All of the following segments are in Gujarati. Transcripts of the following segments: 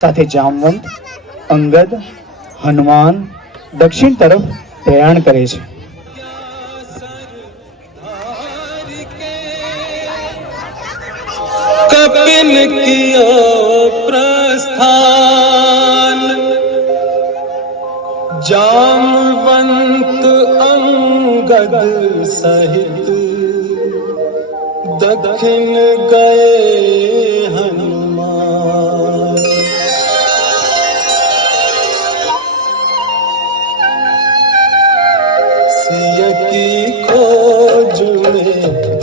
સાથે જામવંત, અંગદ, હનુમાન દક્ષિણ તરફ પ્રયાણ કરે છે. कपिन किया प्रस्थान जामवंत अंगद सहित दक्षिण गए हनुमान. सिय की खोज में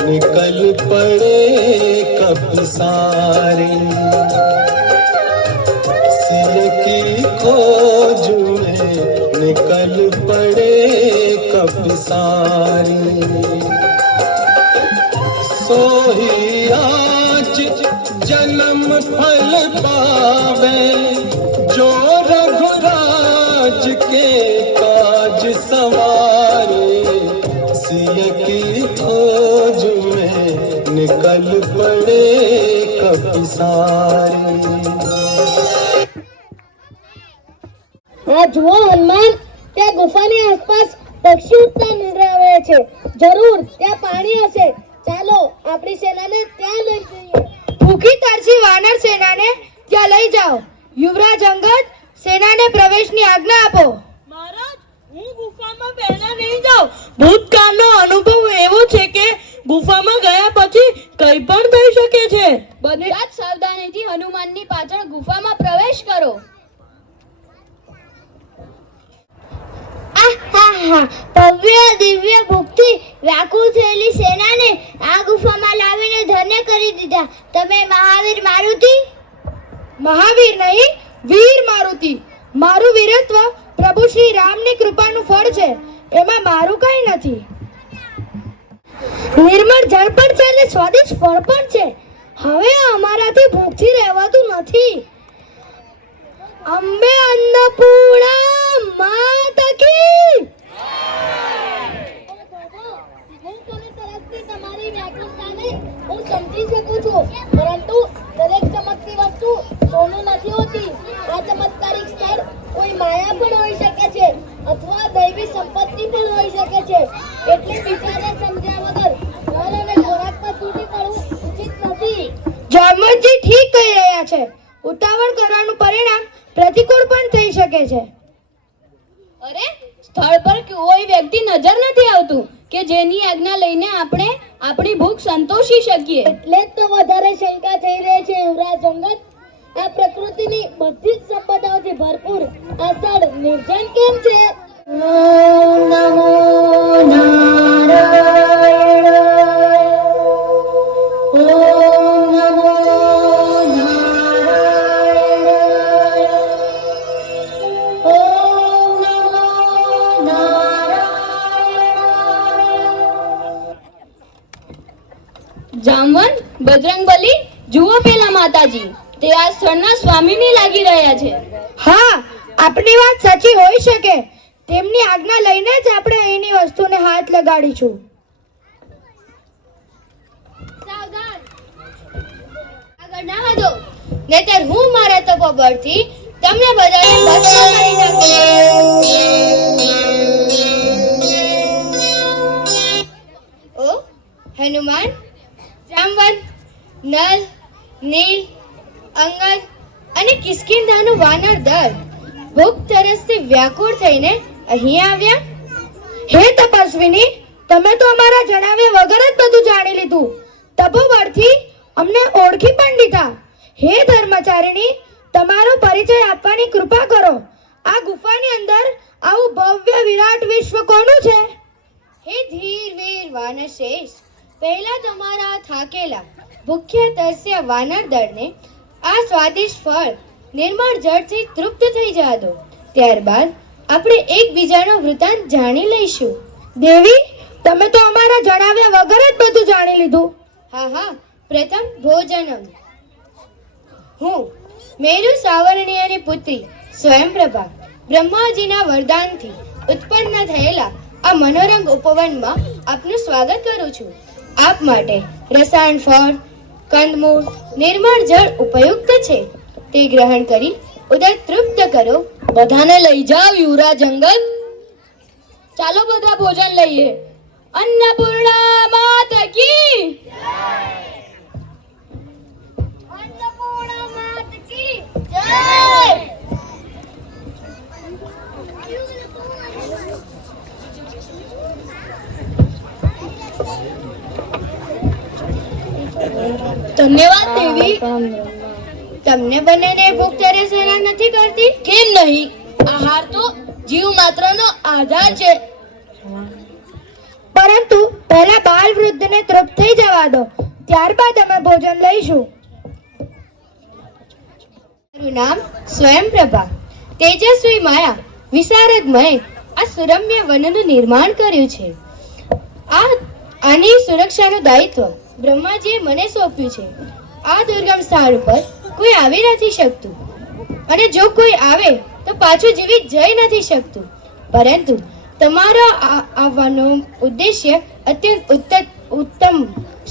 निकल पड़े कप सारे. सिय की खोज में निकल पड़े कप सारे. सोही आज जन्म फल पावे जो रघुराज के काज सवारे. सिय की खोज में निकल पड़े कप सारे. આ જુઓ હનુમાન, ત્યાં ગુફાની આસપાસ પક્ષી ઉડતા નજરે આવે છે. જરૂર ત્યાં પાણી હશે. ચાલો આપણી સેનાને ત્યાં લઈ જઈએ. ભૂખી તરસી વાનર સેનાને ત્યાં લઈ જાઓ. યુવરાજ અંગદ, સેનાને પ્રવેશની આજ્ઞા આપો. મહારાજ, હું ગુફામાં પહેલા નહીં જાઉં. ભૂતકાળનો અનુભવ એવો છે કે ગુફામાં ગયા પછી કંઈ પણ થઈ શકે છે. બધા જ સાવધાનીથી હનુમાનની પાછળ ગુફામાં પ્રવેશ કરો. ભવ્ય દિવ્ય ભૂખથી વ્યાકુળ થયેલી સેનાને આ ગુફામાં લાવીને ધન્ય કરી દીધા. તમે મહાવીર મારુતિ? મહાવીર નહીં, વીર મારુતિ. મારું વીરત્વ પ્રભુ શ્રી રામની કૃપાનું ફળ છે. એમાં મારું કંઈ નથી. નિર્મળ જળ પણ છે અને સ્વાદિષ્ટ ફળ પણ છે. હવે અમારાથી ભૂખથી રહેવાતું નથી. અંબે અન્નપૂર્ણા માતા કી. તમારી વ્યાકુળતાને હું સમજી શકું છું, પરંતુ દરેક ચમકતી વસ્તુ સોનું નથી હોતી. આ ચમત્કારિક સ્થળ કોઈ માયા પણ હોઈ શકે છે અથવા દૈવી સંપત્તિ પણ હોઈ શકે છે. એટલે બીજાને સમજ્યા વગર ધન અને ખોરાક પર તૂટી પડવું ઉચિત નથી. જામવંતજી ઠીક કહી રહ્યા છે. ઉતાવળ કરવાનું પરિણામ પ્રતિકૂળ પણ થઈ શકે છે. અરે, સ્થળ પર કોઈ વ્યક્તિ નજર નથી આવતું કે જેની આજ્ઞા લઈને આપણે આપણી ભૂખ સંતોષી શકીએ. એટલે જ તો વધારે શંકા થઈ રહી છે યુવરાજ અંગદ. આ પ્રકૃતિની બધી જ સંપદાઓથી ભરપૂર આ સ્થળ નિર્જન કેમ છે? ઓમ નમો નારાયણાય. ઓમ નમો નારાયણાય. ઓમ નમો નારાયણાય. જામવંત, બજરંગબલી, જુઓ પેલા માતાજી. તે આ સ્થળના સ્વામીની લાગી રહ્યા છે. હા, આપની વાત સાચી હોઈ શકે. તેમની આજ્ઞા લઈને જ આપણે અહીંની વસ્તુને હાથ લગાડીશું. સાવધાન, આગળ ના વધો, નહીંતર હું મારા તપોબળથી તમને બધાને ભસ્મ કરી નાખીશ. ઓ હનુમાન, જામવંત, નલ, નીલ, અંગદ અને કિષ્કિંધાનું વાનર દળ ભૂખ તરસથી વ્યાકુળ થઈને અહીં આવ્યા. હે તપસ્વીની, તમે તો અમારા જણાવ્યા વગર જ બધું જાણી લીધું. તપોબળથી અમને ઓળખી પણ લીધા. હે ધર્મચારિણી, તમારો પરિચય આપવાની કૃપા કરો. આ ગુફાની અંદર આવું ભવ્ય વિરાટ વિશ્વ કોનું છે? હે ધીર વીર વાનર શ્રેષ્ઠ, પહેલા તમારા થાકેલા ભૂખ્યા તરસ્યા વાનર દળને આ સ્વાદિષ્ટ ફળ નિર્મળ જળથી તૃપ્ત થઈ જવા દો. ત્યારબાદ આપણે એકબીજાનો વૃત્તાંત જાણી લઈશું. દેવી, તમે તો અમારા જણાવ્યા વગર જ બધું જાણી લીધું. હા હા, પ્રથમ ભોજનમ. હું મેરુ સાવરણીયની પુત્રી સ્વયંપ્રભા બ્રહ્માજીના વરદાનથી ઉત્પન્ન થયેલા આ મનોરંગ ઉપવનમાં આપનું સ્વાગત કરું છું. આપ માટે રસાયણ ફળ, કંદમૂળ, નિર્મળ જળ ઉપયુક્ત છે. તે ગ્રહણ કરી ઉદર તૃપ્ત કરો. બધાને લઈ જાઓ યુવરાજ અંગદ. ચાલો બધા ભોજન લઈએ. અન્નપૂર્ણા માતા કી અન્નપૂર્ણા માત કી ધન્યવાદ દેવી. તમને બંનેને ભૂખ તરસ હેરાન નથી કરતી? કેમ નહીં? આહાર તો જીવ માત્રનો આધાર છે. પરંતુ પહેલા બાલ વૃદ્ધને તૃપ્ત થઈ જવા દો, ત્યારબાદ અમે ભોજન લઈશું. મારું નામ સ્વયંપ્રભા. તેજસ્વી માયા વિશારદમય આ સુરમ્ય વનનું નિર્માણ કર્યું છે. આની સુરક્ષાનું દાયિત્વ બ્રહ્માજીએ મને સોંપ્યું છે. આ દુર્ગમ સ્થાન ઉપર કોઈ આવી નથી શકતું, અને જો કોઈ આવે તો પાછું જીવિત જઈ નથી શકતું. પરંતુ તમારો આવવાનો ઉદ્દેશ્ય અત્યંત ઉત્તમ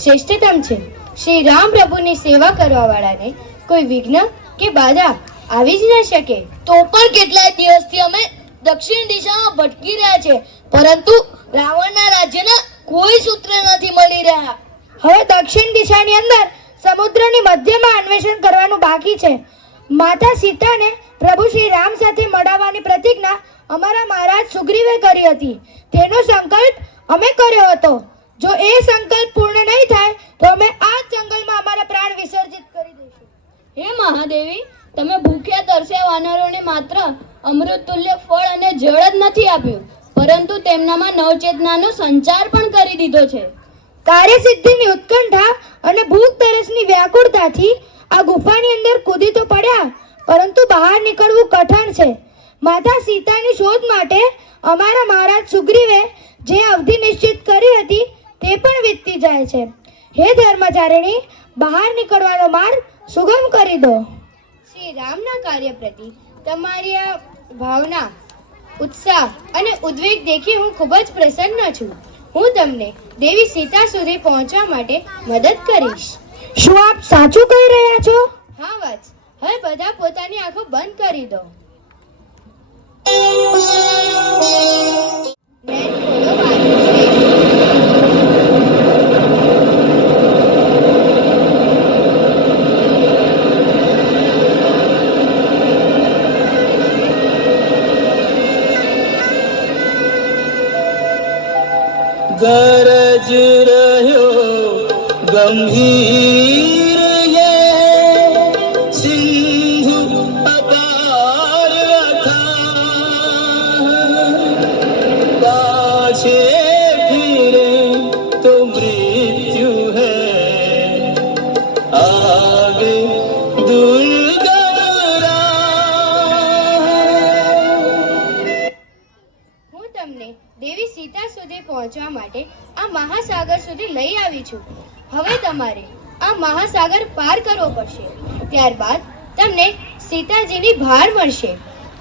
શ્રેષ્ઠતમ છે. શ્રી રામ પ્રભુની સેવા કરવા વાળાને કોઈ વિઘ્ન કે બાધા આવી જ ન શકે. તો પણ કેટલાય દિવસથી અમે દક્ષિણ દિશામાં ભટકી રહ્યા છે, પરંતુ રાવણના રાજ્યના કોઈ સૂત્ર નથી મળી રહ્યા. હવે દક્ષિણ દિશાની અંદર સમુદ્રની મધ્યમાં અન્વેષણ કરવાનું બાકી છે. માતા સીતાને પ્રભુ શ્રી રામ સાથે મળવાની પ્રતિજ્ઞા અમારા મહારાજ સુગ્રીવે કરી હતી. તેનો સંકલ્પ અમે કર્યો હતો. જો એ સંકલ્પ પૂર્ણ નહીં થાય તો અમે આ જ જંગલમાં અમારા પ્રાણ વિસર્જિત કરી દઈશું. હે મહાદેવી, તમે ભૂખ્યા તરસ્યા વાનરોને માત્ર અમૃત તુલ્ય ફળ અને જળ જ નથી આપ્યું, પરંતુ તેમનામાં નવચેતનાનો સંચાર પણ કરી દીધો છે. કાર્યસિદ્ધિની ઉત્કંઠા અને ભૂખ તરસની વ્યાકુળતાથી આ ગુફાની અંદર કૂદી તો પડ્યા, પરંતુ બહાર નીકળવું કઠણ છે. માતા સીતાની શોધ માટે અમારા મહારાજ સુગ્રીવે જે અવધિ નિશ્ચિત કરી હતી તે પણ વીતતી જાય છે. હે ધર્મચારિણી, બહાર નીકળવાનો માર્ગ સુગમ કરી દો. શ્રી રામના કાર્ય પ્રતિ તમારી આ ભાવના, ઉત્સાહ અને ઉદ્વેગ દેખી હું ખૂબ જ પ્રસન્ન છું. હું તમને દેવી સીતા સુધી પહોંચવા માટે મદદ કરીશ. શું આપ સાચું કહી રહ્યા છો? હા વત્સ, હવે બધા પોતાની આંખો બંધ કરી દો. નૈન ખોલો વાનરશ્રેષ્ઠ. गरज रह्यो गंभीर ये सिंधु अपार अथाह, पाछे फिरे तो मृत्यु है, आगे दुर्गम राह. હું તમને દેવી સીતા સુધી પહોંચવા માટે આ મહાસાગર સુધી લઈ આવી છું. હવે તમારે આ મહાસાગર પાર કરવો પડશે. ત્યારબાદ તમને સીતાજીની ભાર મળશે.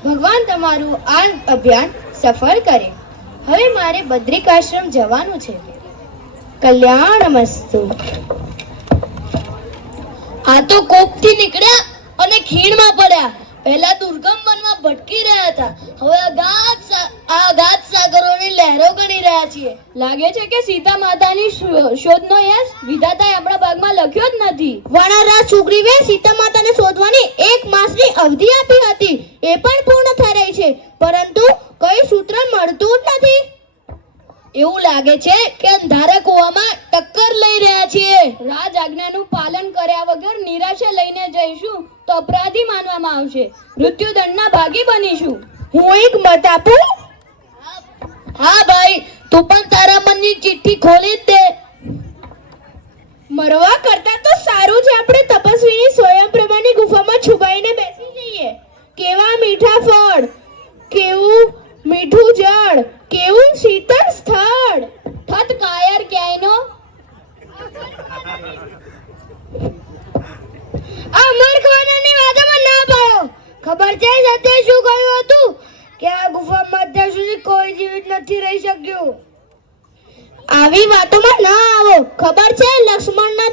ભગવાન તમારું આ અભિયાન સફળ કરે. હવે મારે બદ્રિકાશ્રમ જવાનું છે. કલ્યાણમસ્તુ. આ તો કોપથી નીકળ્યા અને ખીણમાં પડ્યા. પહેલા દુર્ગમ વનમાં ભટકી રહ્યા હતા, હવે અગાધ સાગરોની લહેરો ગણી રહ્યા છીએ. લાગે છે કે સીતા માતાની શોધનો યશ વિધાતાએ આપણા ભાગમાં લખ્યો જ નથી. વનરાજ સુગ્રીવે સીતા માતાને શોધવાની 1 માસની અવધિ આપી હતી, એ પણ પૂર્ણ થઈ રહી છે, પરંતુ કઈ સૂત્ર મળતું જ નથી. એવું લાગે છે કે અંધારા કૂવામાં ટક્કર લઈ રહ્યા છીએ. રાજ આજ્ઞાનું પાલન કર્યા વગર નિરાશા લઈને જઈશું તો અપરાધી માનવામાં આવશે, મૃત્યુદંડના ભાગી બનીશું. હું એક મત આપું? હા ભાઈ, તું પણ તારા મનની ચિઠ્ઠી ખોલી જ દે. મરવા કરતા તો સારું છે આપણે તપસ્વીની સ્વયંપ્રભાની ગુફામાં છુપાઈને બેસી જઈએ. કેવા મીઠા ફળ, કેવું મીઠું જળ, કેવું શીતળ સ્થળ. થત કાયર ક્યાંયનો. આ મૂર્ખ વાનરની વાતોમાં ના પડો. ખબર છે સત્ય શું કહ્યું હતું કે આ ગુફામાં અત્યાર સુધી કોઈ જીવિત નથી રહી શક્યું. આવી વાતોમાં ના આવો. ખબર છે લક્ષ્મણના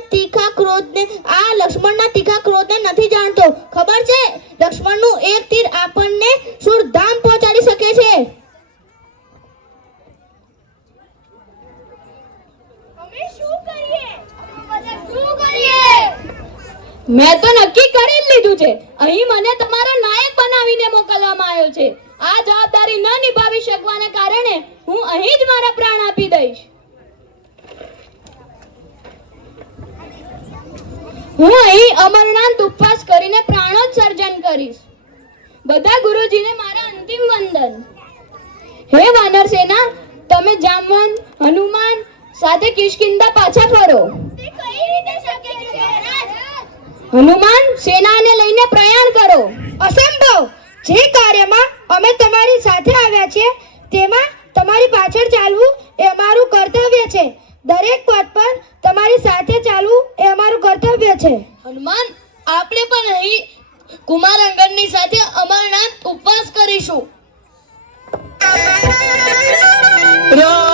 તીખા ક્રોધને નથી જાણતો. ખબર છે લક્ષ્મણનું એક તીર આપણને સુરધામ પહોંચાડી શકે છે. અમે શું કરીએ? મેં તો નક્કી કરી જ લીધું છે. અહીં મને તમારો નાયક બનાવીને મોકલવામાં આવ્યો છે. આ જવાબદારી ન નિભાવી શકવાને કારણે હું અહીં જ મારા પ્રાણ આપી દઈશ. હું અહીં અમરનાથ ઉપવાસ કરીને પ્રાણોત્સર્જન કરીશ. બધા ગુરુજીને મારા અંતિમ વંદન. હે વાનર સેના, તમે જામવંત, હનુમાન સાથે કિષ્કિંધા પાછા ફરો. તે કઈ રીતે શક્ય છે મહારાજ? હનુમાન, સેનાને લઈને પ્રયાણ કરો. અસંભવ. જે કાર્યમાં અમે તમારી સાથે આવ્યા છીએ તેમાં તમારી પાછળ ચાલવું એ અમારું કર્તવ્ય છે. દરેક પદ પર તમારી સાથે ચાલવું એ અમારું કર્તવ્ય છે. હનુમાન, આપણે પણ અહીં કુમાર અંગદની સાથે અમરનાથ ઉપવાસ કરીશું. રામ